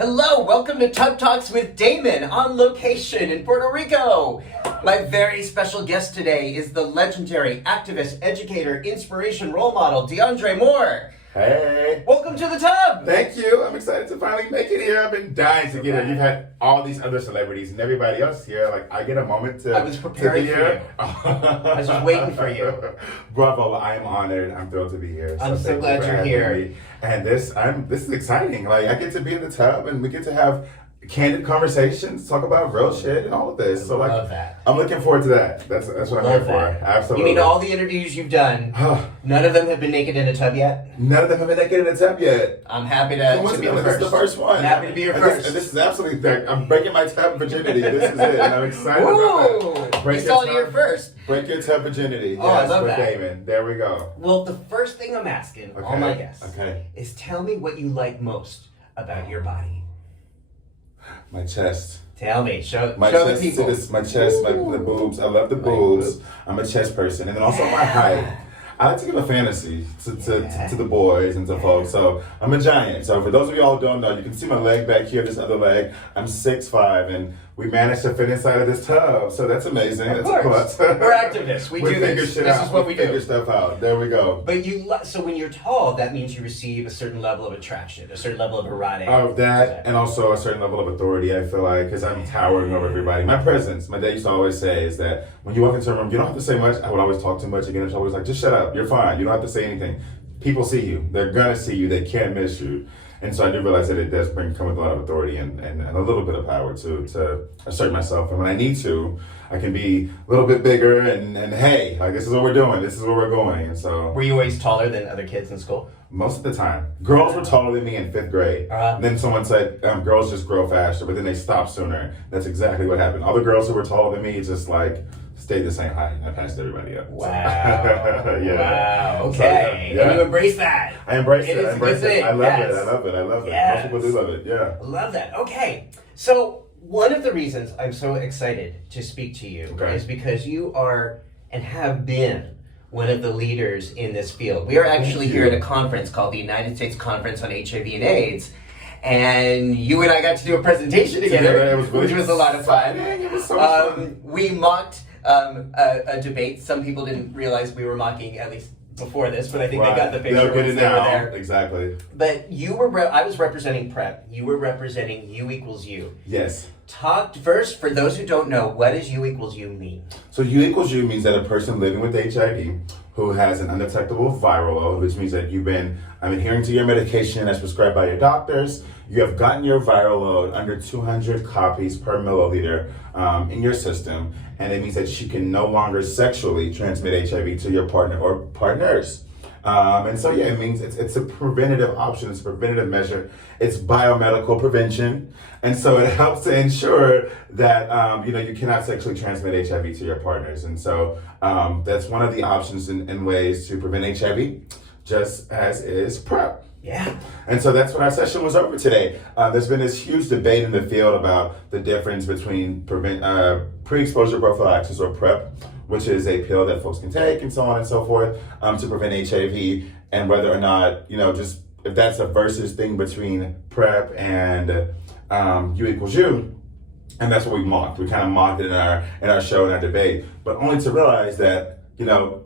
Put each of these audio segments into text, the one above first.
Hello, welcome to Tub Talks with Damon on location in Puerto Rico. My very special guest today is the legendary activist, educator, inspiration role model, Deondre Moore. Hey. Welcome to the tub. Thank you. I'm excited to finally make it here. I've been dying to get here. You've had all these other celebrities and everybody else here. Like, I get a moment to I was preparing to be for here. you. I was just waiting for you. Bravo. I am honored. I'm thrilled to be here. I'm so thank glad you for you're having here. me. And this is exciting. Like, I get to be in the tub and we get to have candid conversations, talk about real shit and all of this. So like, love that. I'm looking forward to that. That's what I'm here for. Absolutely. You mean all the interviews you've done, none of them have been naked in a tub yet? None of them have been naked in a tub yet. I'm happy to be the This first. is the first one. Happy to be your first. This is absolutely fact. I'm breaking my tub virginity. This is it. And I'm excited about that. You saw it here first. Break your tub virginity. Oh, I love with that. Damon. There we go. Well, the first thing I'm asking all my guests is tell me what you like most about your body. My chest. Tell me. Show the people. My chest, the boobs. I love the boobs. I'm a chest person. And then also my height. I like to give a fantasy to the boys and to folks. So I'm a giant. So for those of y'all who don't know, you can see my leg back here, this other leg. I'm 6'5", and we managed to fit inside of this tub. So that's amazing. Of that's course. a plus. We're activists. We do figure this. Shit This out. is what we do. Figure stuff out. There we go. But so when you're tall, that means you receive a certain level of attraction, a certain level of erotic. Of that, and also a certain level of authority, I feel like, because I'm towering over everybody. My presence, my dad used to always say, is that when you walk into a room, you don't have to say much. I would always talk too much. Again, it's always like, just shut up. You're fine. You don't have to say anything. People see you. They're going to see you. They can't miss you. And so I do realize that it does come with a lot of authority and a little bit of power to assert myself. And when I need to, I can be a little bit bigger and hey, like, this is what we're doing. This is where we're going. And so. Were you always taller than other kids in school? Most of the time. Girls were taller than me in 5th grade. And then someone said, girls just grow faster, but then they stop sooner. That's exactly what happened. All the girls who were taller than me just like stayed the same height. I passed everybody up. Wow. Yeah. Wow. Okay. So, And you embrace that. I embrace it. It is I embrace a good thing. it. I love Yes. it. I love it. I love it. Yes. Most people do love it. Yeah. Love that. Okay. So one of the reasons I'm so excited to speak to you is because you are and have been one of the leaders in this field. We are actually here at a conference called the United States Conference on HIV and AIDS. And you and I got to do a presentation together, which was a lot of fun. It was so much fun. We mocked a debate. Some people didn't realize we were mocking, at least before this, but I think they got the picture. They'll get it they were now. there. Exactly. But you were, I was representing PrEP. You were representing U equals U. Yes. Talk first, for those who don't know, what does U equals U mean? So U equals U means that a person living with HIV who has an undetectable viral load, which means that you've been adhering to your medication as prescribed by your doctors, you have gotten your viral load under 200 copies per milliliter in your system, and it means that you can no longer sexually transmit HIV to your partner or partners. And so, yeah, it means it's a preventative option. It's a preventative measure. It's biomedical prevention. And so it helps to ensure that, you cannot sexually transmit HIV to your partners. And so that's one of the options and ways to prevent HIV, just as is PrEP. Yeah. And so that's what our session was over today. There's been this huge debate in the field about the difference between pre-exposure prophylaxis or PrEP, which is a pill that folks can take and so on and so forth to prevent HIV, and whether or not, just if that's a versus thing between PrEP and U equals U. And that's what we mocked. We kind of mocked it in our show, in our debate, but only to realize that,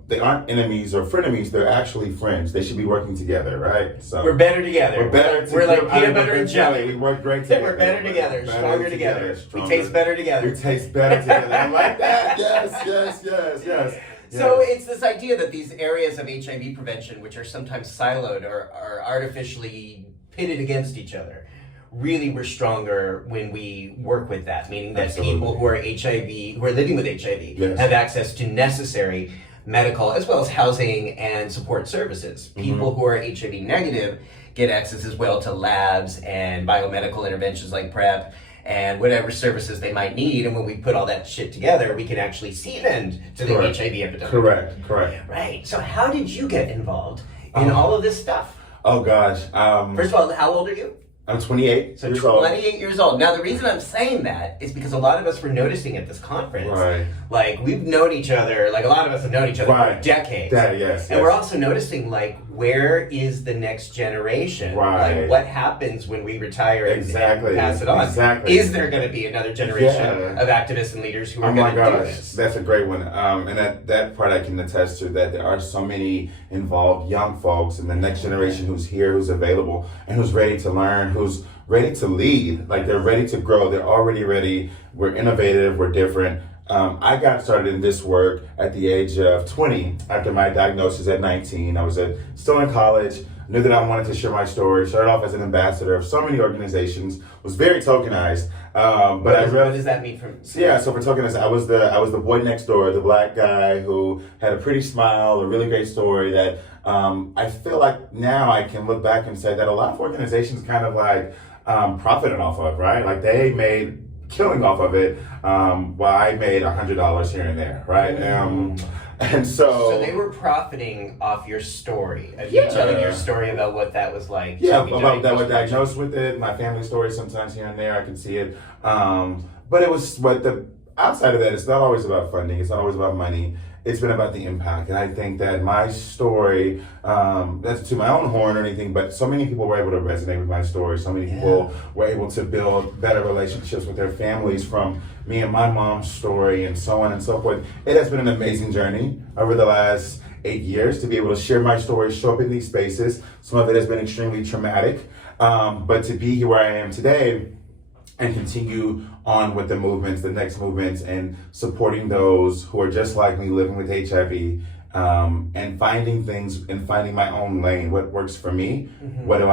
they aren't enemies or frenemies. They're actually friends. They should be working together, right? So we're better together. We're better together. We're like peanut butter and jelly. We work great together. We're better together, stronger together. We taste better together. We taste better together. I like that. Yes. So it's this idea that these areas of HIV prevention, which are sometimes siloed or are artificially pitted against each other, really we're stronger when we work with that, meaning that people who are living with HIV have access to necessary medical as well as housing and support services. People who are HIV negative get access as well to labs and biomedical interventions like PrEP and whatever services they might need. And when we put all that shit together, we can actually see an end to the HIV epidemic. Correct. Right. So how did you get involved in all of this stuff? Oh gosh. First of all, how old are you? I'm 28 So years old. 28 years old. Now, the reason I'm saying that is because a lot of us were noticing at this conference, Right. like, we've known each other, like, a lot of us have known each other for decades. Yes. And we're also noticing, like, where is the next generation? Right. Like, what happens when we retire and pass it on? Exactly. Is there going to be another generation of activists and leaders who are going to do this? That's a great one. And that part I can attest to, that there are so many involved young folks and the next generation who's here, who's available, and who's ready to learn, who's ready to lead. Like, they're ready to grow. They're already ready. We're innovative. We're different. I got started in this work at the age of 20 after my diagnosis at 19. I was still in college, knew that I wanted to share my story, started off as an ambassador of so many organizations, was very tokenized. What does that mean from? Yeah, so for tokenized, I was the boy next door, the black guy who had a pretty smile, a really great story that I feel like now I can look back and say that a lot of organizations kind of like profited off of, right? Like, they made killing off of it, while I made $100 here and there, right? And so they were profiting off your story, of you telling your story about what that was like. Yeah, about that, what diagnosed with it, my family story. Sometimes here and there, I can see it. But it was outside of that. It's not always about funding. It's not always about money. It's been about the impact, and I think that my story, that's to my own horn or anything, but so many people were able to resonate with my story. So many people were able to build better relationships with their families from me and my mom's story, and so on and so forth. It has been an amazing journey over the last 8 years to be able to share my story, show up in these spaces. Some of it has been extremely traumatic, but to be here where I am today and continue on with the movements, the next movements, and supporting those who are just like me, living with HIV, and finding things and finding my own lane, what works for me, what am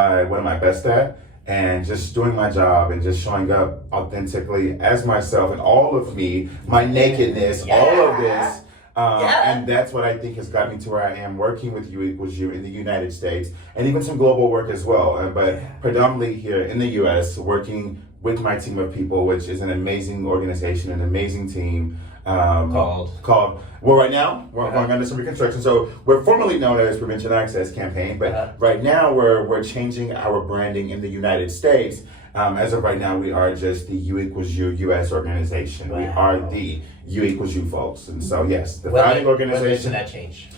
I best at, and just doing my job and just showing up authentically as myself and all of me, my nakedness, all of this. And that's what I think has got me to where I am, working with You Equals You in the United States, and even some global work as well, but predominantly here in the US, working with my team of people, which is an amazing organization, an amazing team. Called well, right now we're going under some reconstruction. So we're formerly known as Prevention Access Campaign, but right now we're changing our branding in the United States. As of right now, we are just the You Equals You US organization. We are the You Equals You folks, and so yes, the founding organization. When did that change?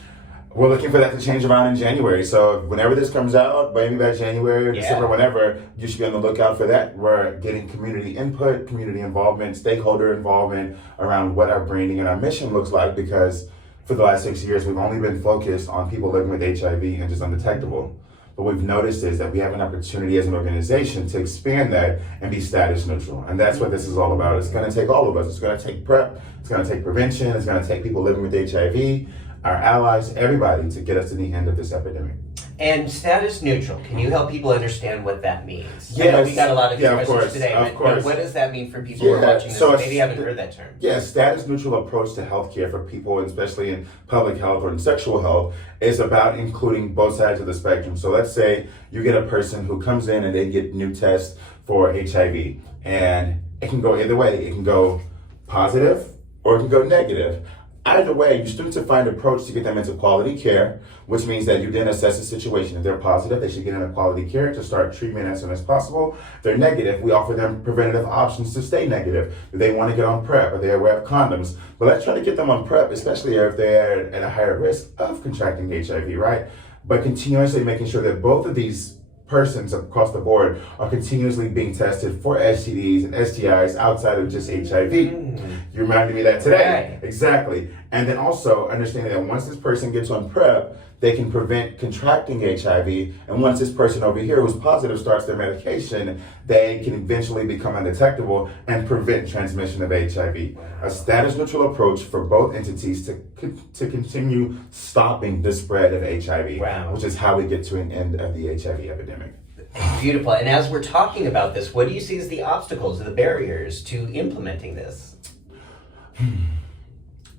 We're looking for that to change around in January. So whenever this comes out, maybe by January or December, whenever, you should be on the lookout for that. We're getting community input, community involvement, stakeholder involvement around what our branding and our mission looks like, because for the last 6 years, we've only been focused on people living with HIV and just undetectable. But what we've noticed is that we have an opportunity as an organization to expand that and be status neutral. And that's what this is all about. It's going to take all of us. It's going to take PrEP. It's going to take prevention. It's going to take people living with HIV, our allies, everybody, to get us to the end of this epidemic. And status neutral, can you help people understand what that means? Yes. I know we got a lot of these of questions course, today, but what does that mean for people who are watching this and maybe haven't heard that term? Yeah, status neutral approach to healthcare for people, especially in public health or in sexual health, is about including both sides of the spectrum. So let's say you get a person who comes in and they get new tests for HIV, and it can go either way. It can go positive or it can go negative. Either way, you still need to find an approach to get them into quality care, which means that you then assess the situation. If they're positive, they should get into quality care to start treatment as soon as possible. If they're negative, we offer them preventative options to stay negative. Do they want to get on PrEP? Are they aware of condoms? But let's try to get them on PrEP, especially if they're at a higher risk of contracting HIV, right? But continuously making sure that both of these persons across the board are continuously being tested for STDs and STIs outside of just HIV. You reminded me of that today. Right. Exactly. And then also understanding that once this person gets on PrEP, they can prevent contracting HIV. And once this person over here who's positive starts their medication, they can eventually become undetectable and prevent transmission of HIV. A status neutral approach for both entities to continue stopping the spread of HIV, which is how we get to an end of the HIV epidemic. Beautiful. And as we're talking about this, what do you see as the obstacles or the barriers to implementing this?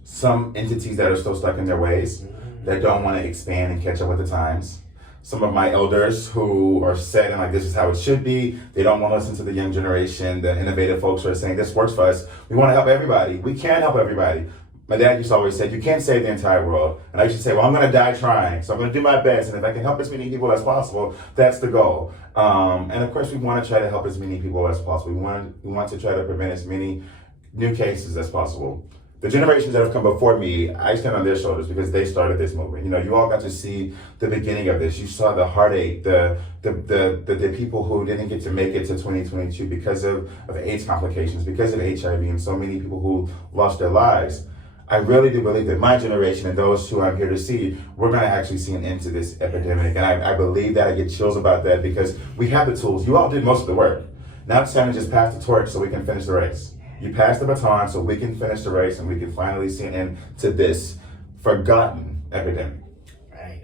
Some entities that are still stuck in their ways, that don't want to expand and catch up with the times. Some of my elders who are set and like, this is how it should be. They don't want to listen to the young generation, the innovative folks who are saying, this works for us. We want to help everybody. We can help everybody. my dad used to always say, you can't save the entire world. And I used to say, well, I'm going to die trying. So I'm going to do my best. And if I can help as many people as possible, that's the goal. And of course, we want to try to help as many people as possible. We want to try to prevent as many new cases as possible. The generations that have come before me, I stand on their shoulders because they started this movement. You know, you all got to see the beginning of this. You saw the heartache, the people who didn't get to make it to 2022 because of AIDS complications, because of HIV, and so many people who lost their lives. I really do believe that my generation and those who I'm here to see, we're going to actually see an end to this epidemic. And I believe that. I get chills about that because we have the tools. You all did most of the work. Now it's time to just pass the torch so we can finish the race. You pass the baton so we can finish the race and we can finally see an end to this forgotten epidemic. Right.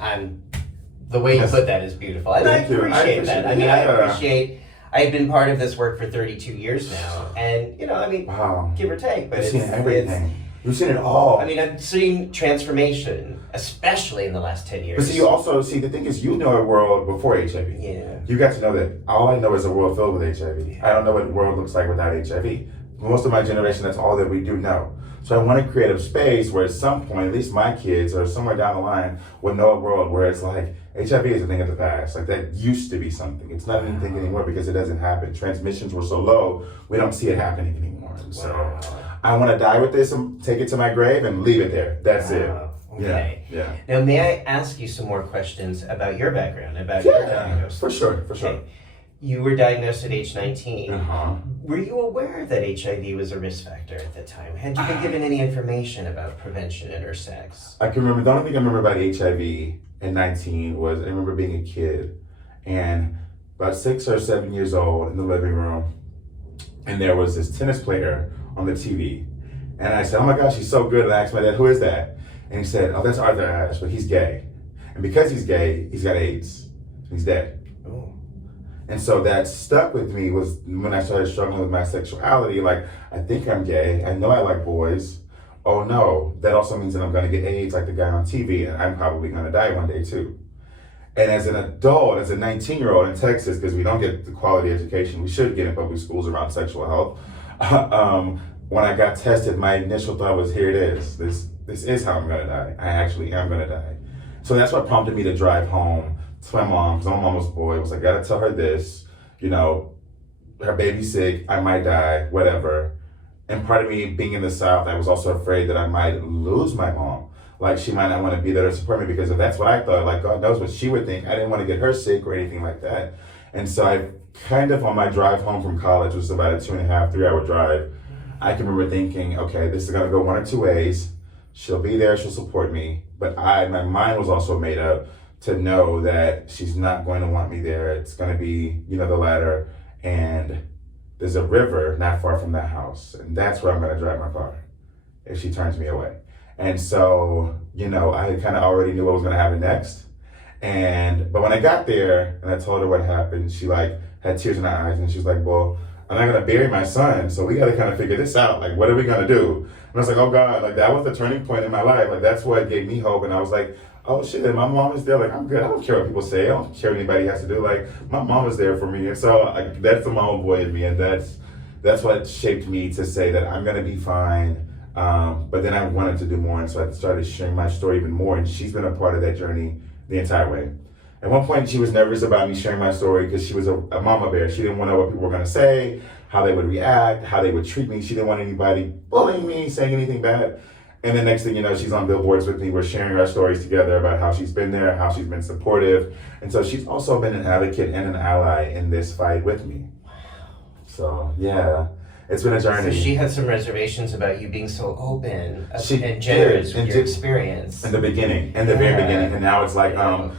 And the way you put that is beautiful. And I appreciate that. I mean, I've been part of this work for 32 years now. And, you know, I mean, wow. Give or take. But You've seen everything. You've seen it all. I mean, I've seen transformation, especially in the last 10 years. But see, you also, the thing is, you know a world before HIV. Yeah. You got to know that all I know is a world filled with HIV. Yeah. I don't know what the world looks like without HIV. Most of my generation, that's all that we do know. So I want to create a space where at some point, at least my kids or somewhere down the line will know a world where it's like, HIV is a thing of the past. Like that used to be something. It's not anything anymore because it doesn't happen. Transmissions were so low, we don't see it happening anymore. So I want to die with this and take it to my grave and leave it there. That's it. Okay. Yeah. Now, may I ask you some more questions about your background, about your diagnosis? For sure. Okay. You were diagnosed at age 19. Uh-huh. Were you aware that HIV was a risk factor at the time? Had you been given any information about prevention or sex? I can remember, the only thing I remember about HIV at 19 was I remember being a kid and about 6 or 7 years old in the living room, and there was this tennis player on the TV. And I said, oh my gosh, he's so good. And I asked my dad, who is that? And he said, oh, that's Arthur Ashe, but he's gay. And because he's gay, he's got AIDS. He's dead. Oh. And so that stuck with me was when I started struggling with my sexuality. Like, I think I'm gay. I know I like boys. Oh no, that also means that I'm going to get AIDS like the guy on TV, and I'm probably going to die one day too. And as an adult, as a 19-year-old in Texas, because we don't get the quality education we should get in public schools around sexual health, when I got tested, my initial thought was, here it is. This is how I'm going to die. I actually am going to die. So that's what prompted me to drive home to my mom, because I'm a mama's boy. I was like, I got to tell her this, you know, her baby's sick, I might die, whatever. And part of me being in the South, I was also afraid that I might lose my mom. Like, she might not want to be there to support me, because if that's what I thought, like, God knows what she would think. I didn't want to get her sick or anything like that. And so I kind of, on my drive home from college, which was about a 2.5, 3-hour drive, I can remember thinking, okay, this is going to go one or two ways. She'll be there, she'll support me. But my mind was also made up to know that she's not going to want me there. It's going to be, you know, the latter. And there's a river not far from that house. And that's where I'm going to drive my car if she turns me away. And so, you know, I kind of already knew what was going to happen next. But when I got there and I told her what happened, she like had tears in her eyes and she was like, well, I'm not going to bury my son. So we got to kind of figure this out. Like, what are we going to do? And I was like, oh God, like that was the turning point in my life. Like, that's what gave me hope. And I was like, oh shit, my mom is there. Like, I'm good. I don't care what people say. I don't care what anybody has to do. Like, my mom is there for me. And so that's the mama boy in me. And that's what shaped me to say that I'm going to be fine. But then I wanted to do more. And so I started sharing my story even more. And she's been a part of that journey the entire way. At one point, she was nervous about me sharing my story because she was a mama bear. She didn't want to know what people were going to say, how they would react, how they would treat me. She didn't want anybody bullying me, saying anything bad. And the next thing you know, she's on billboards with me. We're sharing our stories together about how she's been there, how she's been supportive. And so she's also been an advocate and an ally in this fight with me. So, yeah. It's been a journey. So she had some reservations about you being so open and generous with your experience. In the beginning, in the very beginning. And now it's like,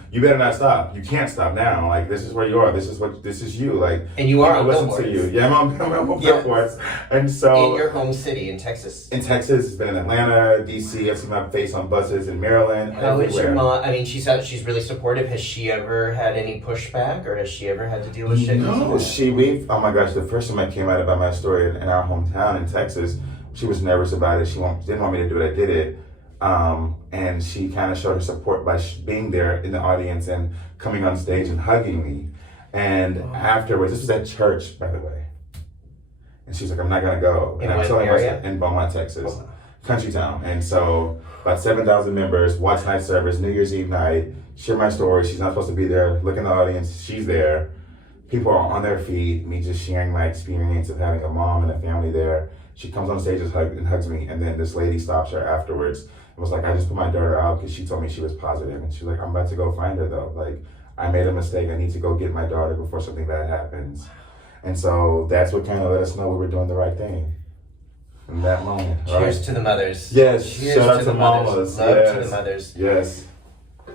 you better not stop. You can't stop now. Like, this is where you are. This is you. Like, and you are on listen billboards. To you. Yeah, I'm on billboards. And so. In your home city, in Texas. In Texas, it's been in Atlanta, DC. I've seen my face on buses in Maryland. How is your mom? I mean, she's really supportive. Has she ever had any pushback, or has she ever had to deal with shit? No, oh my gosh, the first time I came out about my story in our hometown in Texas, she was nervous about it. She didn't want me to do it. I did it. And she kind of showed her support by being there in the audience and coming on stage and hugging me. And afterwards, this was at church, by the way. And she's like, I'm not going to go. In what area? In Beaumont, Texas. country town. And so about 7,000 members, watch night service, New Year's Eve night, share my story. She's not supposed to be there. Look in the audience. She's there. People are on their feet. Me just sharing my experience of having a mom and a family there. She comes on stage and hugs me. And then this lady stops her afterwards and was like, I just put my daughter out because she told me she was positive. And she's like, I'm about to go find her though. Like, I made a mistake. I need to go get my daughter before something bad happens. And so that's what kind of let us know we were doing the right thing in that moment. Cheers right? to the mothers. Yes. Cheers Shout out to to the mothers. mamas. Love Yes. to the mothers. Yes.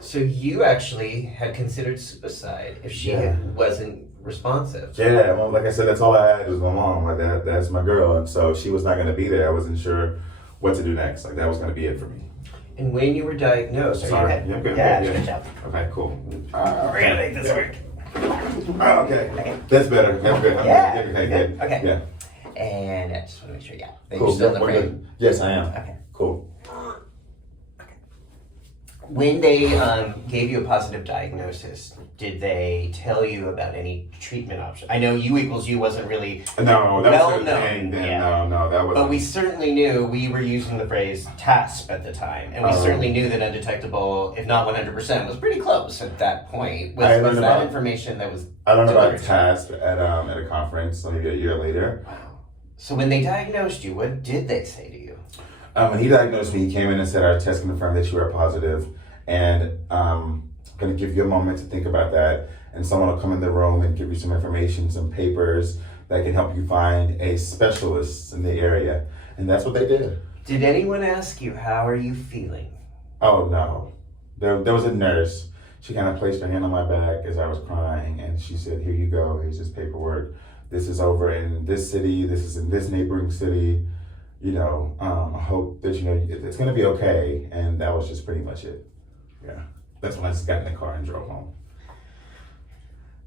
So you actually had considered suicide if she wasn't responsive. Yeah, well, like I said, that's all I had was my mom. Like that's my girl, and so she was not going to be there. I wasn't sure what to do next. Like that was going to be it for me. And when you were diagnosed, Sorry. You had, Yeah, good yeah. job. Okay, cool. We're gonna make this work. Oh, okay. That's better. That's good. Yeah. Okay, good. Okay. Yeah. And I just want to make sure, that Cool. you're still in the We're frame. good. Yes, I am. Okay. Cool. When they gave you a positive diagnosis, did they tell you about any treatment options? I know U equals U wasn't really No, that well was a known. thing then. Yeah. No, that was. But we certainly knew we were using the phrase TASP at the time, and we certainly knew that undetectable, if not 100%, was pretty close at that point. Was that information that was I learned about delivered? TASP at a conference maybe a year later. Wow. So when they diagnosed you, what did they say to you? When he diagnosed me, he came in and said, our test confirmed that you are positive, and I'm going to give you a moment to think about that, and someone will come in the room and give you some information, some papers that can help you find a specialist in the area. And that's what they did. Did anyone ask you, how are you feeling? Oh, no. There was a nurse. She kind of placed her hand on my back as I was crying, and she said, here you go, here's this paperwork. This is over in this city, this is in this neighboring city. You know, I hope that, you know, it's going to be okay. And that was just pretty much it. Yeah. That's when I just got in the car and drove home.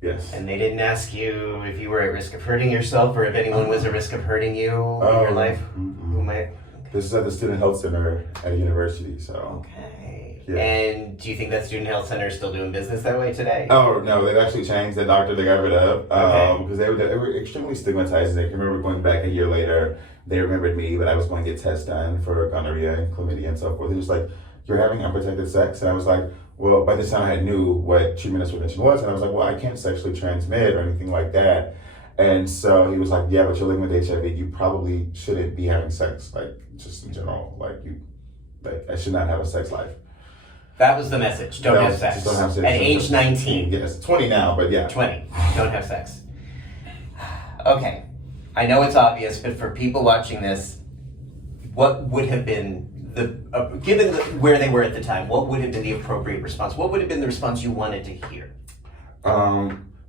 Yes. And they didn't ask you if you were at risk of hurting yourself or if anyone was at risk of hurting you in your life? Who might? This is at the Student Health Center at a university, so. Okay. Yeah. And do you think that Student Health Center is still doing business that way today? Oh, no, they've actually changed the doctor they got rid of. Okay. Because they were extremely stigmatized. I can remember going back a year later, they remembered me, but I was going to get tests done for gonorrhea and chlamydia and so forth. He was like, you're having unprotected sex? And I was like, well, by this time I knew what treatment as prevention was. And I was like, well, I can't sexually transmit or anything like that. And so he was like, yeah, but you're living with HIV. You probably shouldn't be having sex, like, just in general. I should not have a sex life. That was the message. Don't have sex. Just don't have sex. At age 19. Yes, 20 now, but yeah. 20. Don't have sex. Okay. I know it's obvious, but for people watching this, what would have been given where they were at the time, what would have been the appropriate response? What would have been the response you wanted to hear?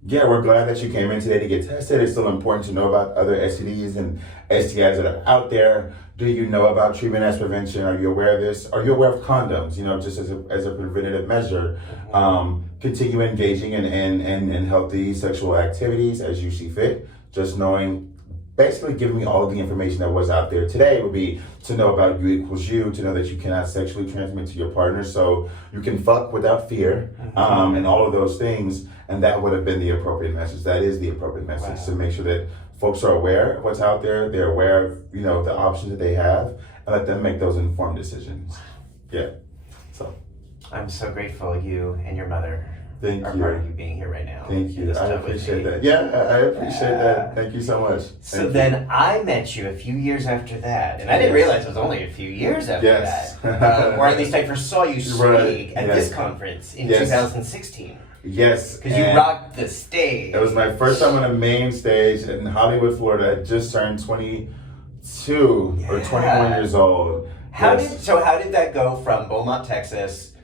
Yeah, we're glad that you came in today to get tested. It's still important to know about other STDs and STIs that are out there. Do you know about treatment as prevention? Are you aware of this? Are you aware of condoms? You know, just as a preventative measure. Continue engaging in healthy sexual activities as you see fit. Just knowing, basically giving me all of the information that was out there today would be to know about U equals U, to know that you cannot sexually transmit to your partner, so you can fuck without fear, and all of those things. And that would have been the appropriate message. That is the appropriate message, to make sure that folks are aware of what's out there. They're aware of, you know, the options that they have, and let them make those informed decisions. Yeah. So. I'm so grateful you and your mother Thank are you. part of you being here right now. Thank you. I appreciate that. Yeah, I appreciate that. Thank you so much. So then I met you a few years after that, and I didn't realize it was only a few years after that. Or at least I first saw you speak at this conference in 2016. Yes. Because you rocked the stage. It was my first time on a main stage in Hollywood, Florida. I just turned 22 or 21 years old. How did that go from Beaumont, Texas,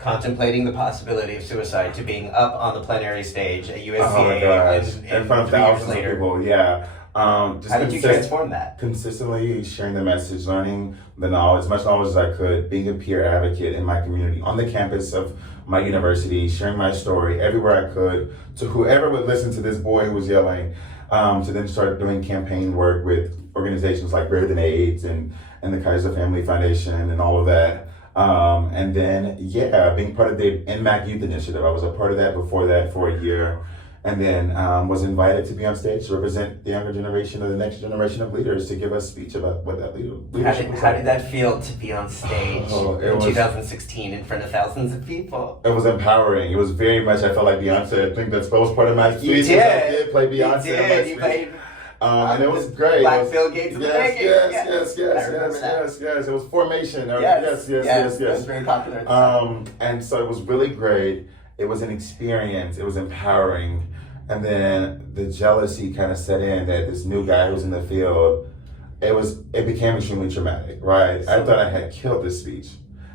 contemplating the possibility of suicide, to being up on the plenary stage at USCA? Oh my gosh. In front of thousands of people, yeah. How did you transform that? Consistently sharing the message, learning the knowledge, as much knowledge as I could, being a peer advocate in my community, on the campus of my university, sharing my story everywhere I could, to whoever would listen to this boy who was yelling, to then start doing campaign work with organizations like Greater Than AIDS and the Kaiser Family Foundation and all of that. And then, being part of the NMAC Youth Initiative. I was a part of that before that for a year. and then was invited to be on stage to represent the younger generation or the next generation of leaders to give a speech about what that leadership was How like. did that feel to be on stage in 2016 in front of thousands of people? It was empowering. It was very much, I felt like Beyonce. I think that's what was part of my speech. You did. I did play Beyonce in my You speech. played And it was great. Black Bill Gates of the making. Yes. It was Formation. Yes. It was very popular at the time. And so it was really great. It was an experience. It was empowering. And then the jealousy kind of set in that this new guy who was in the field, it became extremely traumatic, right? I thought I had killed this speech.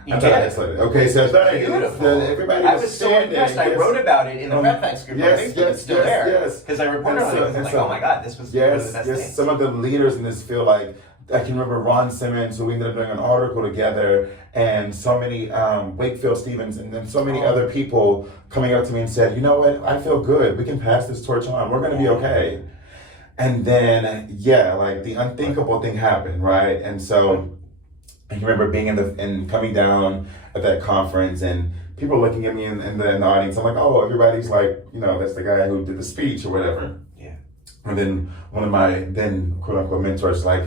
I thought I had said it. Okay, so I thought everybody I was so impressed. I wrote about it in the Fairfax group on Facebook. It's still there. Because I reported on it. I was like, oh my God, this was one of the best things. Some of the leaders in this field, like, I can remember Ron Simmons, who we ended up doing an article together, and so many, Wakefield Stevens, and then so many other people coming up to me and said, you know what, I feel good. We can pass this torch on. We're going to be okay. And then, like the unthinkable thing happened, right? And so I remember being and coming down at that conference and people looking at me in the audience. I'm like, oh, everybody's like, that's the guy who did the speech or whatever. Yeah. And then one of my then quote unquote mentors like,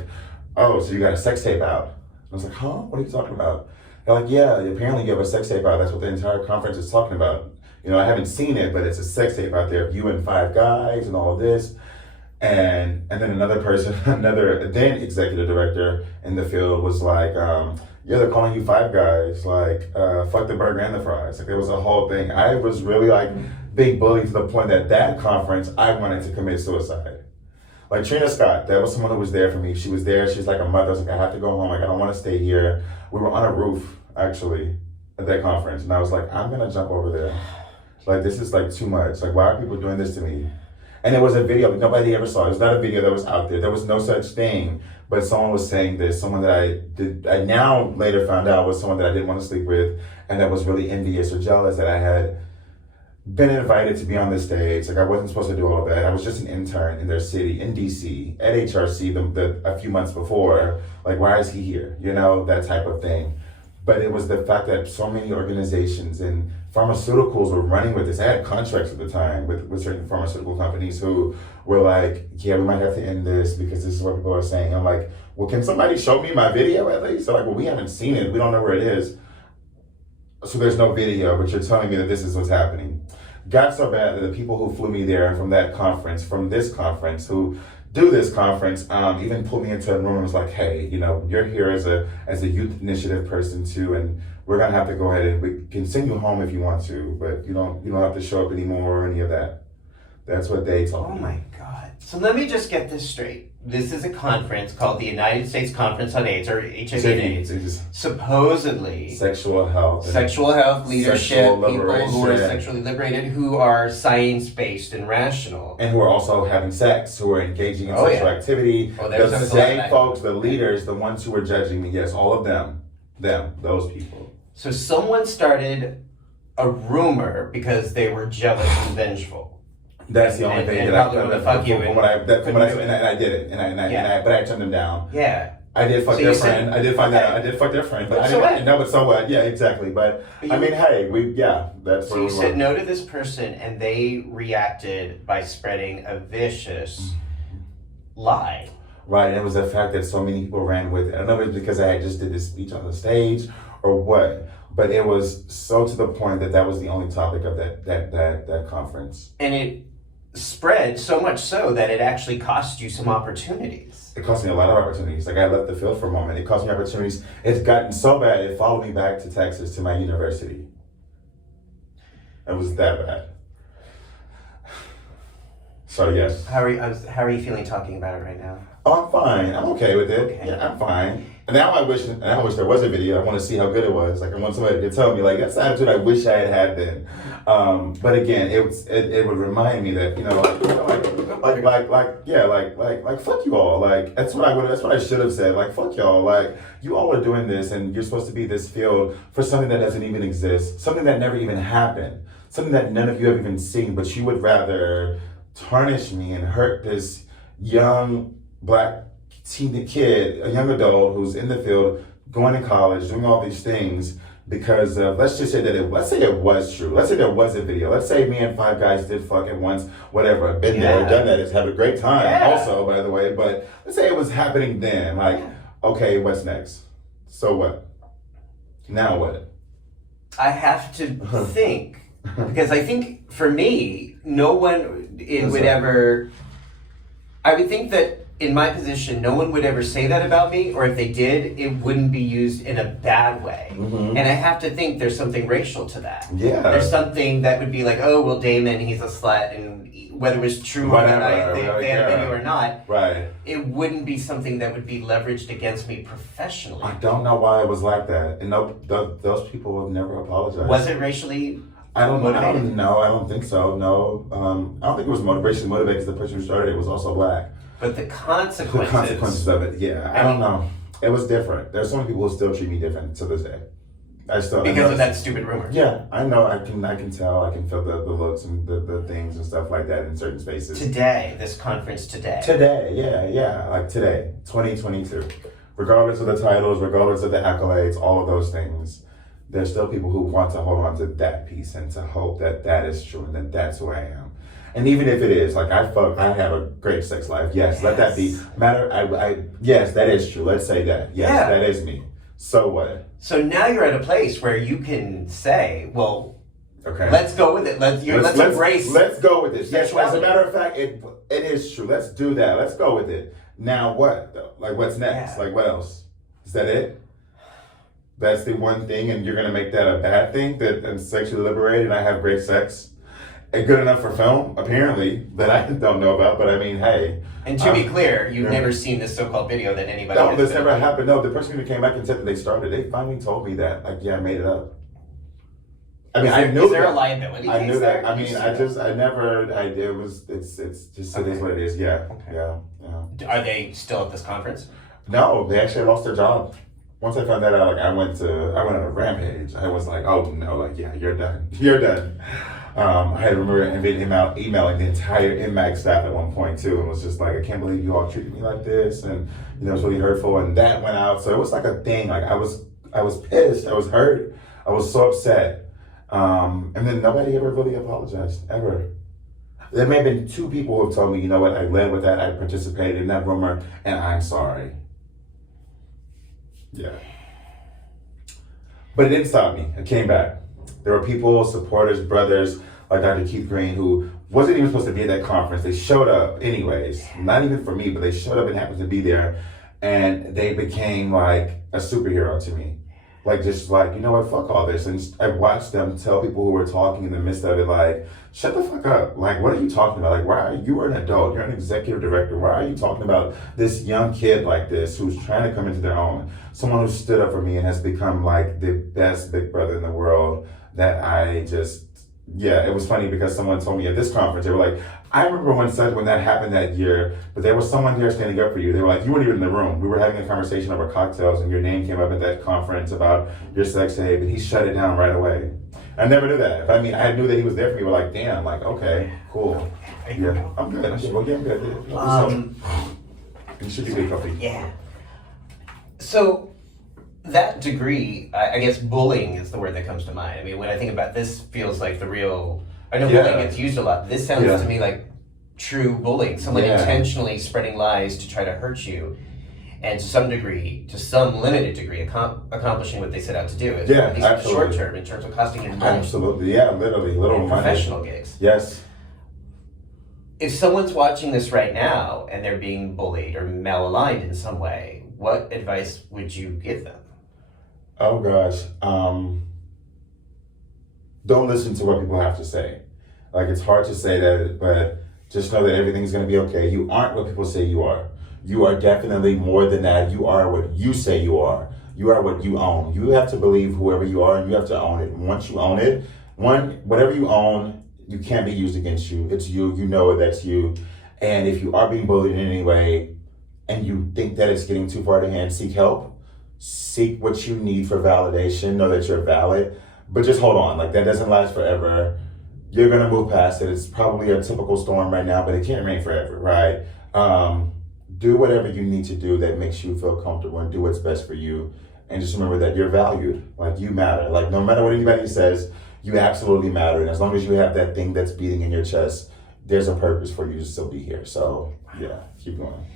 oh, so you got a sex tape out? I was like, huh? What are you talking about? They're like, yeah, apparently you have a sex tape out. That's what the entire conference is talking about. I haven't seen it, but it's a sex tape out there of you and 5 guys and all of this. And then another person, another then executive director in the field was like, they're calling you 5 guys, like, fuck the burger and the fries. Like, it was a whole thing. I was really like big bullied to the point that conference, I wanted to commit suicide. Like Trina Scott, that was someone who was there for me. She was there. She's like a mother. I was like, I have to go home. Like, I don't want to stay here. We were on a roof, actually, at that conference. And I was like, I'm going to jump over there. Like, this is like too much. Like, why are people doing this to me? And it was a video that nobody ever saw. It was not a video that was out there. There was no such thing. But someone was saying this. Someone that I now later found out was someone that I didn't want to sleep with. And that was really envious or jealous that I had been invited to be on the stage. Like, I wasn't supposed to do all of that. I was just an intern in their city, in DC, at HRC a few months before. Like, why is he here? That type of thing. But it was the fact that so many organizations and pharmaceuticals were running with this. I had contracts at the time with certain pharmaceutical companies who were like, yeah, we might have to end this because this is what people are saying. I'm like, well, can somebody show me my video at least? They're like, well, we haven't seen it. We don't know where it is. So there's no video, but you're telling me that this is what's happening. Got so bad that the people who flew me there from this conference, who do this conference, even pulled me into a room and was like, hey, you're here as a youth initiative person too, and we're gonna have to go ahead and we can send you home if you want to, but you don't have to show up anymore or any of that. That's what they told me. Oh my God. So let me just get this straight. This is a conference called the United States Conference on AIDS, or HIV and AIDS. Supposedly, sexual health, leadership, sexual people who are sexually liberated, who are science-based and rational. And who are also having sex, who are engaging in sexual activity. The same folks, the leaders, the ones who were judging me, yes, all of them, those people. So someone started a rumor because they were jealous and vengeful. That's the only thing that I did it, but I turned them down. Yeah, I did fuck their friend. I did find that out. I did fuck their friend, but I didn't know. But so what? Yeah, exactly. But I mean, hey, that's where we were. So you said no to this person, and they reacted by spreading a vicious lie. Right, and it was the fact that so many people ran with it. I don't know if it's because I had just did this speech on the stage or what, but it was so to the point that was the only topic of that conference. And it spread so much so that it actually cost you some opportunities. It cost me a lot of opportunities. Like, I left the field for a moment. It cost me opportunities. It's gotten so bad, it followed me back to Texas, to my university. It was that bad. So, yes. How are you feeling talking about it right now? Oh, I'm fine. I'm okay with it. Okay. Yeah, I'm fine. And now I wish there was a video. I want to see how good it was. Like, I want somebody to tell me, like, that's the attitude I wish I had then. But again, it would remind me that, like fuck you all. Like, that's what I should have said. Like, fuck y'all. Like, you all are doing this, and you're supposed to be this field for something that doesn't even exist, something that never even happened, something that none of you have even seen, but you would rather tarnish me and hurt this young Black teen kid, a young adult who's in the field, going to college, doing all these things, because of, let's just say let's say it was true. Let's say there was a video. Let's say me and 5 guys did fuck at once, whatever. I've been there, done that. It's had a great time also, by the way. But let's say it was happening then. Like, okay, what's next? So what? Now what? I have to think, because I think for me, no one would ever, I would think that in my position, no one would ever say that about me, or if they did, it wouldn't be used in a bad way. And I have to think there's something racial to that. Yeah. There's something that would be like, oh, well, Damon, he's a slut, and whether it was true or not, they had a video or not, it wouldn't be something that would be leveraged against me professionally. I don't know why it was like that. And those people have never apologized. Was it racially I don't motivated? know. I don't think so. No. I don't think it was racially motivated because the person who started it was also black. But the consequences. The consequences of it, yeah. I don't know. It was different. There's so many people who still treat me different to this day. Because of that stupid rumor. Yeah, I know. I can tell. I can feel the looks and the things and stuff like that in certain spaces. Today, this conference today. Today, yeah. Like today, 2022. Regardless of the titles, regardless of the accolades, all of those things, there's still people who want to hold on to that piece and to hope that that is true and that that's who I am. And even if it is, like I have a great sex life. Yes, let that be. Yes, that is true. Let's say that. Yes, that is me. So what? So now you're at a place where you can say, well, okay, let's go with it. Let's embrace. Let's go with it. Yes, sexuality. as a matter of fact, it is true. Let's do that. Let's go with it. Now what though? Like what's next? Like what else? Is that it? That's the one thing, and you're gonna make that a bad thing? That I'm sexually liberated and I have great sex? And good enough for film, apparently, that I don't know about, but I mean, hey. And to be clear, you've never seen this so-called video that anybody No, this never happened. No, the person who came back and said that they started, they finally told me that. Like, yeah, I made it up. I mean, I knew that. Is there a liability I knew that. there? I mean, it's just, it is what it is. Yeah. Okay. Yeah. Are they still at this conference? No, they actually lost their job. Once I found that out, like, I went on a rampage. I was like, oh no, like, yeah, you're done. You're done. I remember emailing the entire IMAG staff at one point too, and was just like, I can't believe you all treated me like this, and it's really hurtful. And that went out, so it was like a thing. Like I was pissed, I was hurt, I was so upset, and then nobody ever really apologized ever. There may have been 2 people who have told me, you know what, I led with that, I participated in that rumor, and I'm sorry. Yeah, but it didn't stop me. I came back. There were people, supporters, brothers, like Dr. Keith Green, who wasn't even supposed to be at that conference. They showed up anyways, not even for me, but they showed up and happened to be there. And they became like a superhero to me. Like, just like, you know what, fuck all this. And I watched them tell people who were talking in the midst of it, like, shut the fuck up. Like, what are you talking about? Like, you are an adult. You're an executive director. Why are you talking about this young kid like this who's trying to come into their own? Someone who stood up for me and has become like the best big brother in the world. That I just, it was funny because someone told me at this conference, they were like, I remember when that happened that year, but there was someone here standing up for you. They were like, you weren't even in the room. We were having a conversation over cocktails and your name came up at that conference about your sex tape, and he shut it down right away. I never knew that. I mean, I knew that he was there for me. We're like, damn, like, okay, cool. Yeah, I'm good. I'm good. You should be good, coffee. Yeah. So, that degree, I guess bullying is the word that comes to mind. I mean, when I think about this, feels like the real. I know bullying gets used a lot. This sounds to me like true bullying. Someone intentionally spreading lies to try to hurt you, and to some limited degree, accomplishing what they set out to do. At least short term, in terms of costing you money. Absolutely, yeah, literally, little money. Professional gigs. Yes. If someone's watching this right now and they're being bullied or malaligned in some way, what advice would you give them? Oh gosh, don't listen to what people have to say. Like, it's hard to say that, but just know that everything's gonna be okay. You aren't what people say you are. You are definitely more than that. You are what you say you are. You are what you own. You have to believe whoever you are, and you have to own it. And once you own it, whatever you own, you can't be used against you. It's you. You know that's you. And if you are being bullied in any way, and you think that it's getting too far to hand, seek help. Seek what you need for validation. Know that you're valid, but just hold on. Like, that doesn't last forever. You're gonna move past it. It's probably a typical storm right now, but it can't rain forever, right? Do whatever you need to do that makes you feel comfortable and do what's best for you. and just remember that you're valued. Like, you matter. Like, no matter what anybody says, you absolutely matter. And as long as you have that thing that's beating in your chest, there's a purpose for you to still be here. So yeah, keep going.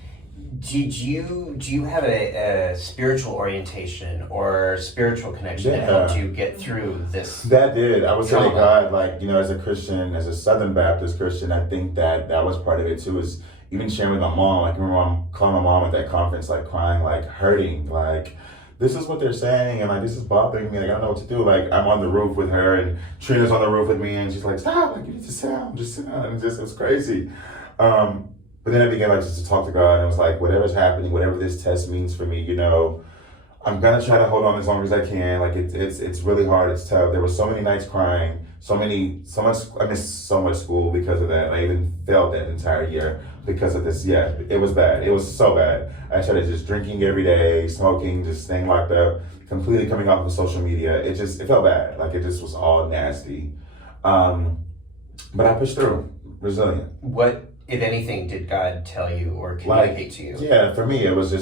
Do you have a spiritual orientation or spiritual connection that helped you get through this? That did. I would say trauma? that God, like, you know, as a Christian, as a Southern Baptist Christian, I think that was part of it too, is even sharing with my mom. Like, I remember I'm calling my mom at that conference, like crying, like hurting, like, this is what they're saying, and like, this is bothering me, like, I don't know what to do. Like, I'm on the roof with her, and Trina's on the roof with me, and she's like, stop, like, you need to sit down, just sit down, and it was crazy. But then I began, like, just to talk to God, and it was like, whatever's happening, whatever this test means for me, you know, I'm gonna try to hold on as long as I can. Like, it's really hard, it's tough. There were so many nights crying, I missed so much school because of that. I even failed that entire year because of this. Yeah, it was bad. It was so bad. I started just drinking every day, smoking, just staying locked up, completely coming off of social media. It felt bad. Like, it just was all nasty. But I pushed through, resilient. What, if anything, did God tell you or communicate to you? Yeah, for me, it was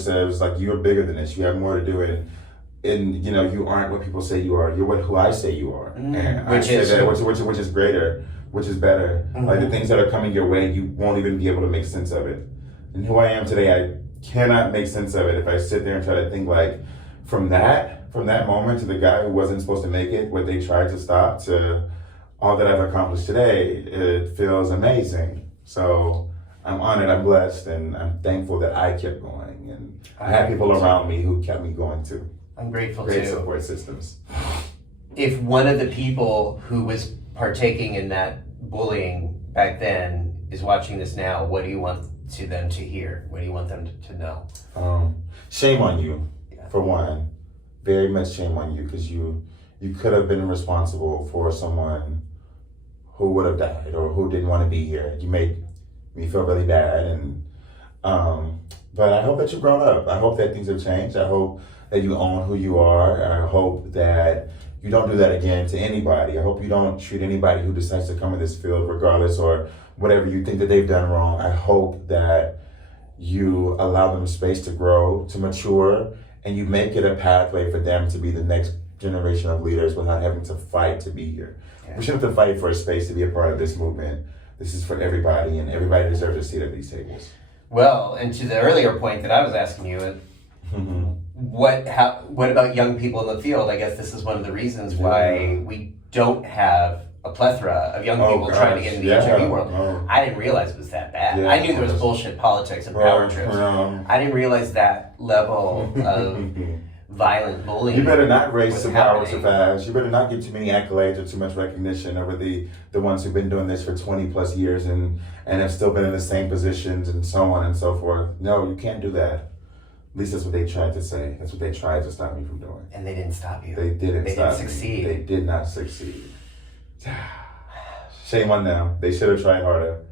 like, you're bigger than this. You have more to do, and you know, you aren't what people say you are. You're who I say you are, and which is greater, which is better. Mm-hmm. Like, the things that are coming your way, you won't even be able to make sense of it. And who I am today, I cannot make sense of it if I sit there and try to think, like, from that moment to the guy who wasn't supposed to make it, what they tried to stop, to all that I've accomplished today. It feels amazing. So I'm honored, I'm blessed, and I'm thankful that I kept going, and I had people around me who kept me going too. I'm grateful Great too. support systems. If one of the people who was partaking in that bullying back then is watching this now, what do you want them to hear? What do you want them to know? Shame on you, for one. Very much shame on you, because you could have been responsible for someone who would have died or who didn't want to be here. You made me feel really bad, and but I hope that you've grown up. I hope that things have changed. I hope that you own who you are. I hope that you don't do that again to anybody. I hope you don't treat anybody who decides to come in this field, regardless, or whatever you think that they've done wrong. I hope that you allow them space to grow, to mature, and you make it a pathway for them to be the next generation of leaders without having to fight to be here. Yeah. We shouldn't have to fight for a space to be a part of this movement. This is for everybody, and everybody deserves a seat at these tables. Well, and to the earlier point that I was asking you, Mm-hmm. what about young people in the field? I guess this is one of the reasons why we don't have a plethora of young people trying to get in the HIV world. I didn't realize it was that bad. I knew there was bullshit politics and power trips. I didn't realize that level of violent bullying. You better not race to power too fast. You better not get too many accolades or too much recognition over the ones who've been doing this for 20 plus years and have still been in the same positions and so on and so forth. No, you can't do that. At least that's what they tried to say. That's what they tried to stop me from doing. And they didn't stop you. They didn't succeed. They did not succeed. Shame on them. They should have tried harder.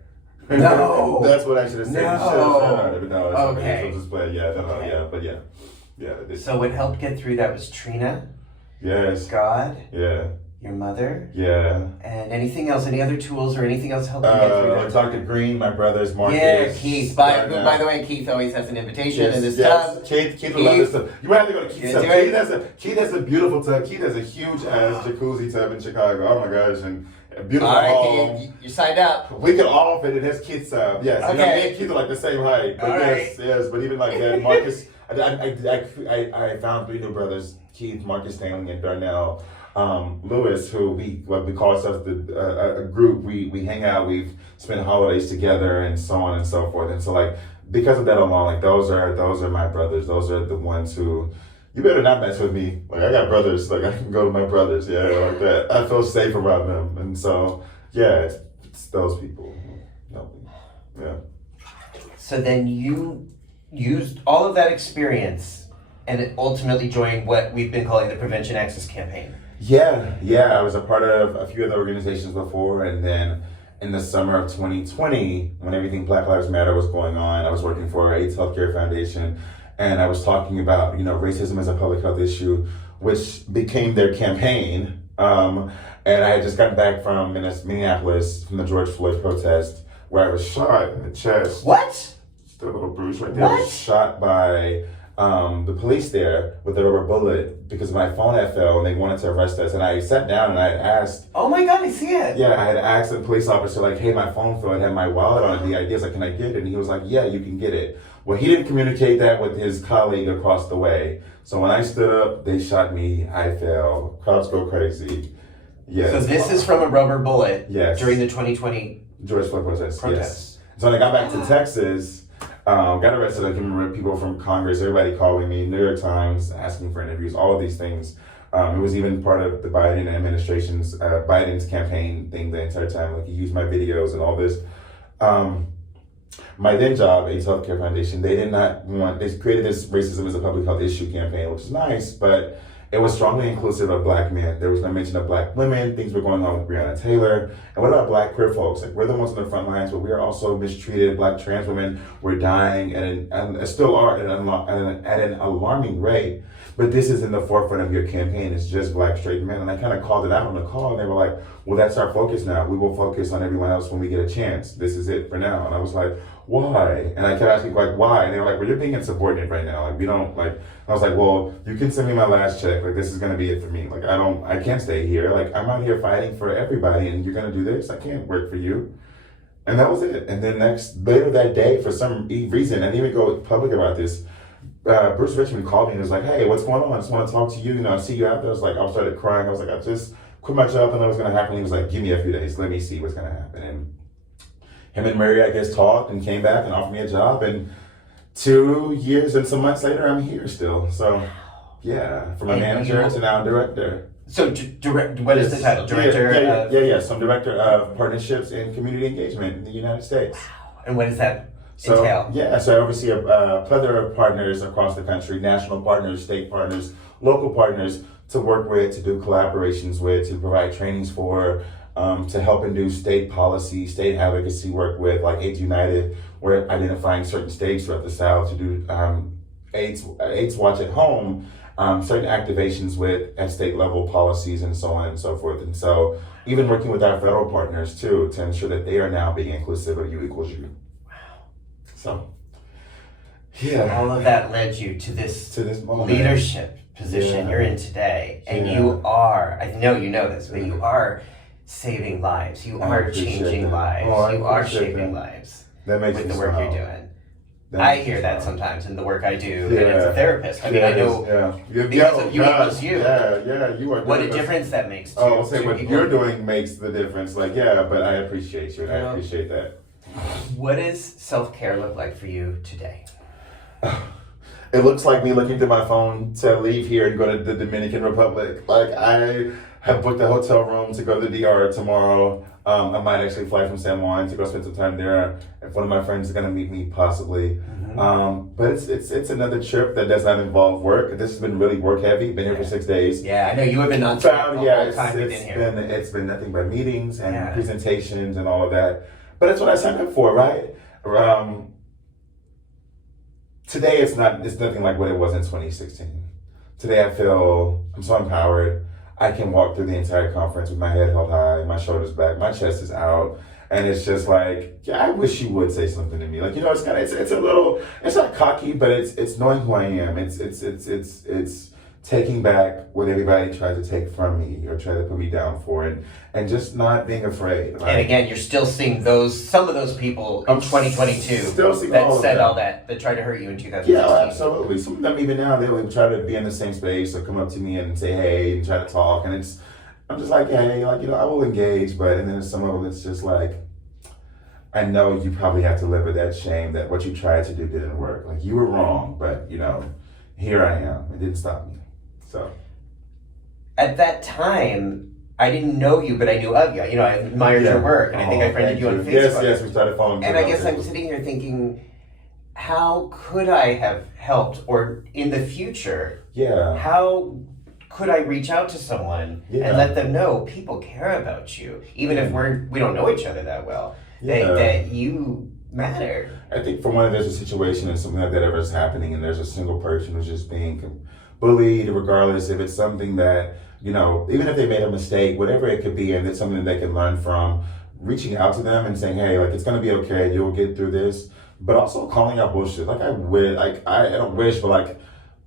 No. That's what I should have said. No. They should have tried harder. But no, it's okay. Just play. Yeah, okay. Yeah, but yeah. Yeah. So what helped get through that was Trina? Yes. God? Yeah. Your mother? Yeah. And anything else? Any other tools or anything else helping get through that? Dr. Green, my brother's Marcus. Yeah, Keith. By the way, Keith always has an invitation in this tub. Keith will love this stuff. You have to go to Keith's tub. Keith has a beautiful tub. Keith has a huge ass jacuzzi tub in Chicago. Oh my gosh, and a beautiful home. Keith, you signed up. We could all fit in his Keith's tub. Yes. Okay. You know, me and Keith are like the same height. But yes, but even like that, Marcus. I found three new brothers: Keith, Marcus, Stanley, and Darnell. Lewis, who we call ourselves a group. We hang out. We've spent holidays together, and so on and so forth. And so, like, because of that alone, like, those are my brothers. Those are the ones who you better not mess with me. Like, I got brothers. Like, I can go to my brothers. Yeah, like that. I feel safe around them. And so, yeah, it's those people. Yeah. So then you used all of that experience and it ultimately joined what we've been calling the Prevention Access Campaign. Yeah. I was a part of a few other organizations before, and then in the summer of 2020, when everything Black Lives Matter was going on, I was working for AIDS Healthcare Foundation, and I was talking about, racism as a public health issue, which became their campaign. And I had just gotten back from Minneapolis from the George Floyd protest, where I was shot in the chest. What? Just a little bruise right there. What? I was shot by the police there with a rubber bullet because my phone had fell and they wanted to arrest us. And I sat down and I had asked. Oh my God, I see it. Yeah, I had asked the police officer, like, hey, my phone fell. It had my wallet on it. The idea is like, can I get it? And he was like, yeah, you can get it. Well, he didn't communicate that with his colleague across the way. So when I stood up, they shot me. I fell. Crowds go crazy. Yes. So this is from a rubber bullet Yes. during the 2020 George Floyd protest. protests. Yes. So when I got back to Texas, got arrested. I can remember people from Congress, everybody calling me, New York Times, asking for interviews, all of these things. It was even part of the Biden administration's, Biden's campaign thing the entire time. Like, he used my videos and all this. My then job, AIDS Healthcare Foundation, they created this racism as a public health issue campaign, which is nice, but it was strongly inclusive of Black men. There was no mention of Black women. Things were going on with Breonna Taylor. And what about Black queer folks? Like, we're the ones on the front lines, but we are also mistreated. Black trans women were dying and still are at an alarming rate. But this is in the forefront of your campaign. It's just Black straight men. And I kind of called it out on the call, and they were like, well, that's our focus now. We will focus on everyone else when we get a chance. This is it for now. And I was like, why? And I kept asking, like, why? And they were like, well, you're being insubordinate right now. Like, we don't, like, I was like, well, you can send me my last check. Like, this is going to be it for me. Like, I can't stay here. Like, I'm out here fighting for everybody, and you're going to do this? I can't work for you. And that was it. And then later that day, for some reason, I didn't even go public about this, Bruce Richmond called me and was like, hey, what's going on? I just want to talk to you. I see you out there. I was like, I started crying. I was like, I just quit my job and that was going to happen. He was like, give me a few days. Let me see what's going to happen. And him and Mary, I guess, talked and came back and offered me a job. And 2 years and some months later, I'm here still. So, yeah, from a manager to now director. So, what is the title? Director? Yeah. So I'm director of partnerships and community engagement in the United States. Wow. And what does that entail? Yeah, so I oversee a plethora of partners across the country, national partners, state partners, local partners to work with, to do collaborations with, to provide trainings for, to help induce state policy, state advocacy work with, like AIDS United. We're identifying certain states throughout the South to do AIDS Watch at Home, certain activations with at state level policies and so on and so forth. And so even working with our federal partners too, to ensure that they are now being inclusive of you equals you. So, yeah. All of that led you to this moment. Leadership position you're in today. And you are, I know you know this, but you are saving lives. You are changing lives. You are shaping lives that makes with the work you're doing. I hear that sometimes in the work I do and as a therapist. I mean, I know because of you equals you. Yeah, you are. What a difference that makes. I'll say what you're doing makes the difference. Like, but I appreciate you and I appreciate that. What does self-care look like for you today? It looks like me looking through my phone to leave here and go to the Dominican Republic. Like, I have booked a hotel room to go to the DR tomorrow. I might actually fly from San Juan to go spend some time there. If one of my friends is going to meet me, possibly. But it's another trip that does not involve work. This has been really work heavy. Been here for 6 days. Yeah, I know you have been on the whole time we've been here. It's been nothing but meetings and presentations and all of that. But that's what I signed up for, right? Today it's nothing like what it was in 2016. Today I feel I'm so empowered. I can walk through the entire conference with my head held high, my shoulders back, my chest is out, and it's just like, I wish you would say something to me. Like, it's kind of it's a little, it's not cocky, but it's knowing who I am. It's taking back what everybody tried to take from me or tried to put me down for, and just not being afraid. Right? And again, you're still seeing some of those people in 2022 that said all that tried to hurt you in 2016. Yeah, absolutely. Some of them even now, they would try to be in the same space or come up to me and say, hey, and try to talk. And I'm just like, hey, I will engage, and then there's some of them that's just like, I know you probably have to live with that shame that what you tried to do didn't work. Like, you were wrong, but here I am. It didn't stop me. So, at that time, I didn't know you, but I knew of you. I admired your work, and I think I friended you on Facebook. Yes, we started following. And I guess I'm sitting here thinking, how could I have helped, or in the future, how could I reach out to someone and let them know people care about you, even if we don't know each other that well, that you matter. I think for one, there's a situation and something like that ever is happening, and there's a single person who's just being bullied, regardless if it's something that, even if they made a mistake, whatever it could be, and it's something they can learn from, reaching out to them and saying, hey, it's going to be okay, you'll get through this. but also calling out bullshit. Like I don't wish, but like,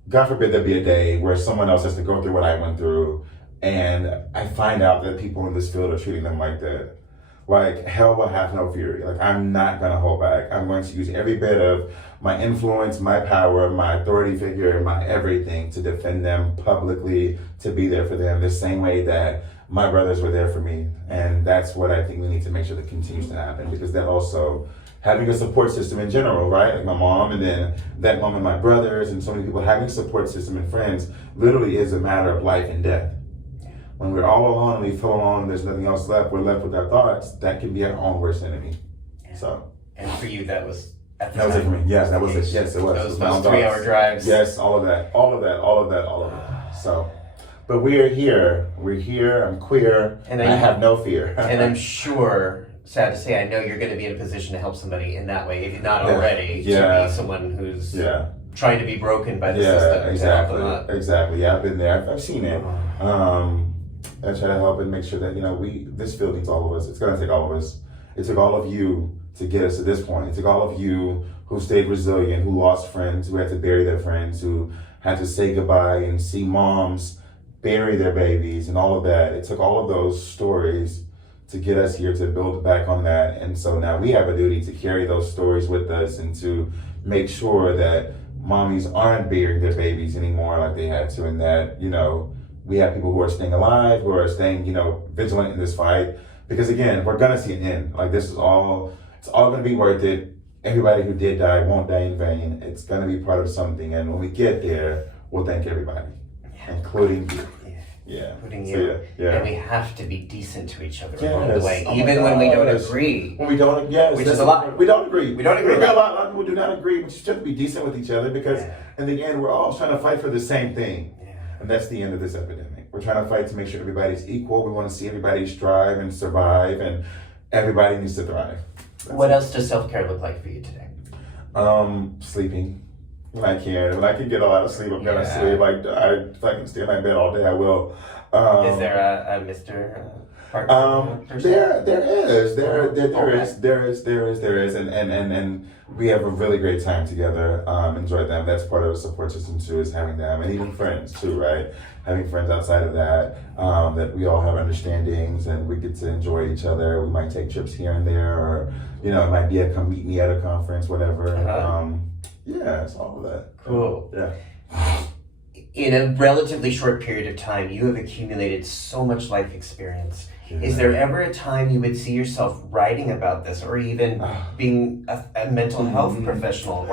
God forbid there be a day where someone else has to go through what I went through, and I find out that people in this field are treating them like that. Like, hell will have no fury. Like, I'm not gonna hold back. I'm going to use every bit of my influence, my power, my authority figure, my everything to defend them publicly, to be there for them the same way that my brothers were there for me. And that's what I think we need to make sure that continues to happen, because that also, having a support system in general, right? Like my mom, and then that moment my brothers and so many people, having a support system and friends literally is a matter of life and death. When we're all alone and we feel alone and there's nothing else left, we're left with our thoughts, that can be our own worst enemy. So. And for you, that was at the That was time. it for me. Yes, that was it. Yes, it was. Those 3-hour drives. Yes, all of that. So, but we are here. We're here. I'm queer. And I have no fear. And I'm sure, sad to say, I know you're going to be in a position to help somebody in that way, if you're not already, to be someone who's trying to be broken by the system. Exactly. To help them up. Exactly. Yeah, I've been there. I've seen it. I try to help and make sure that, this field needs all of us. It's going to take all of us. It took all of you to get us to this point. It took all of you who stayed resilient, who lost friends, who had to bury their friends, who had to say goodbye and see moms bury their babies and all of that. It took all of those stories to get us here, to build back on that. And so now we have a duty to carry those stories with us and to make sure that mommies aren't burying their babies anymore like they had to, and that, we have people who are staying alive, who are staying, vigilant in this fight. Because again, we're gonna see an end. Like, it's all gonna be worth it. Everybody who did die won't die in vain. It's gonna be part of something. And when we get there, we'll thank everybody, including you. Including So, you. yeah. And we have to be decent to each other along the way, Oh even when we don't agree. When we don't, which is a lot. We don't agree. We don't agree. A lot of people do not agree, but you should be decent with each other, because in the end, we're all trying to fight for the same thing. And that's the end of this epidemic. We're trying to fight to make sure everybody's equal. We want to see everybody strive and survive, and everybody needs to thrive. What else does self-care look like for you today? Sleeping. When I can get a lot of sleep, I'm gonna sleep. Like, if I can stay in my bed all day, I will. Is there a Mr. Partner? There is, and we have a really great time together. Enjoy them. That's part of the support system too, is having them, and even friends too, right? Having friends outside of that, that we all have understandings and we get to enjoy each other. We might take trips here and there, or it might be come meet me at a conference, whatever. It's all of that. Cool. Yeah. In a relatively short period of time, you have accumulated so much life experience. Yeah. Is there ever a time you would see yourself writing about this, or even being a mental health professional,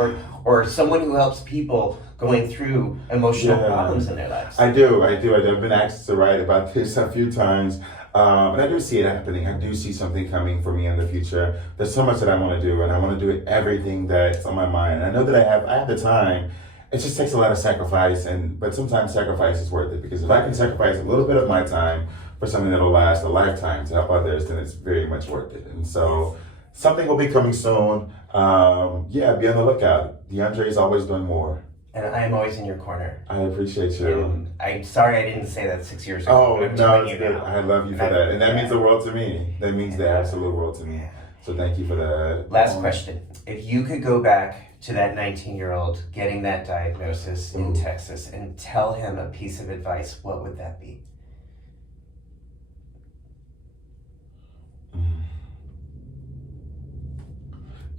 or someone who helps people going through emotional problems in their lives? I do. I've been asked to write about this a few times. And I do see it happening. I do see something coming for me in the future. There's so much that I want to do, and I want to do everything that's on my mind. And I know that I have the time. It just takes a lot of sacrifice, but sometimes sacrifice is worth it, because if I can sacrifice a little bit of my time for something that'll last a lifetime to help others, then it's very much worth it. And so something will be coming soon. Be on the lookout. Deondre is always doing more. And I am always in your corner. I appreciate you. And I'm sorry I didn't say that 6 years ago. Oh, no, it's good. I love you for that. And that means the world to me. That means the absolute world to me. So thank you for that. Last question. If you could go back to that 19-year-old getting that diagnosis in Texas and tell him a piece of advice, what would that be?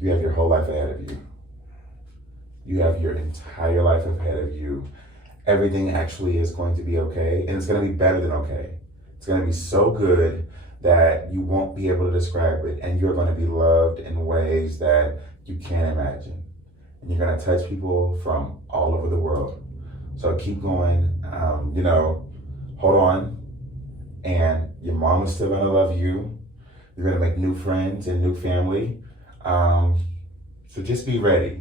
You have your whole life ahead of you. You have your entire life ahead of you. Everything actually is going to be okay, and it's going to be better than okay. It's going to be so good that you won't be able to describe it, and you're going to be loved in ways that you can't imagine. And you're going to touch people from all over the world. So keep going, hold on, and your mom is still going to love you. You're going to make new friends and new family. So just be ready.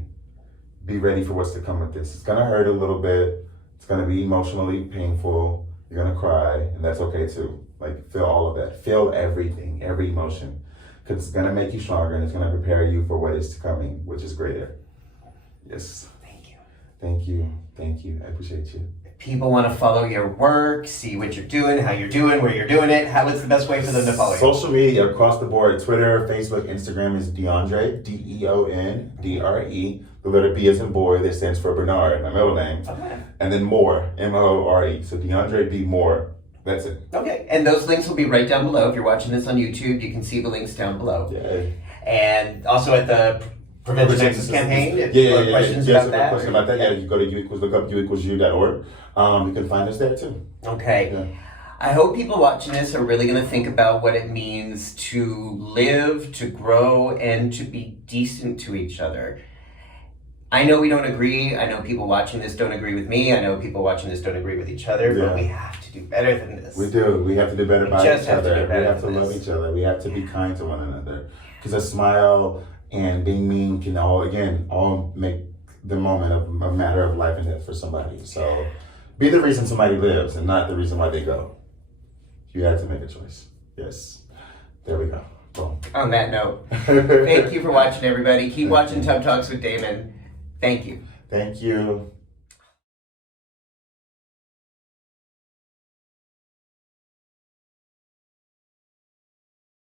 Be ready for what's to come with this. It's gonna hurt a little bit. It's gonna be emotionally painful. You're gonna cry, and that's okay too. Like, feel all of that. Feel everything, every emotion. Because it's gonna make you stronger, and it's gonna prepare you for what is coming, which is greater. Yes. Thank you. Thank you. Thank you. I appreciate you. people want to follow your work, see what you're doing, how you're doing, where you're doing it, what's the best way for them to follow you? Social media across the board, Twitter, Facebook, Instagram is Deondre, Deondre. The letter B is in boy, that stands for Bernard, my middle name. Okay. And then Moore, More. So Deondre B. Moore. That's it. Okay, and those links will be right down below. If you're watching this on YouTube, you can see the links down below. Yeah. And also at the Prevention Nexus campaign, if you have questions about that. Question about that, you go to look up u=u.org. You can find us there too. Okay. Yeah. I hope people watching this are really going to think about what it means to live, to grow, and to be decent to each other. I know we don't agree. I know people watching this don't agree with me. I know people watching this don't agree with each other, but we have to do better than this. We do. We have to do better by each other. We have to love each other. We have to be kind to one another. Because a smile and being mean can all make the moment a matter of life and death for somebody. So be the reason somebody lives and not the reason why they go. You had to make a choice. Yes. There we go. Boom. On that note, thank you for watching, everybody. Keep watching Tub Talks with Damon. Thank you. Thank you.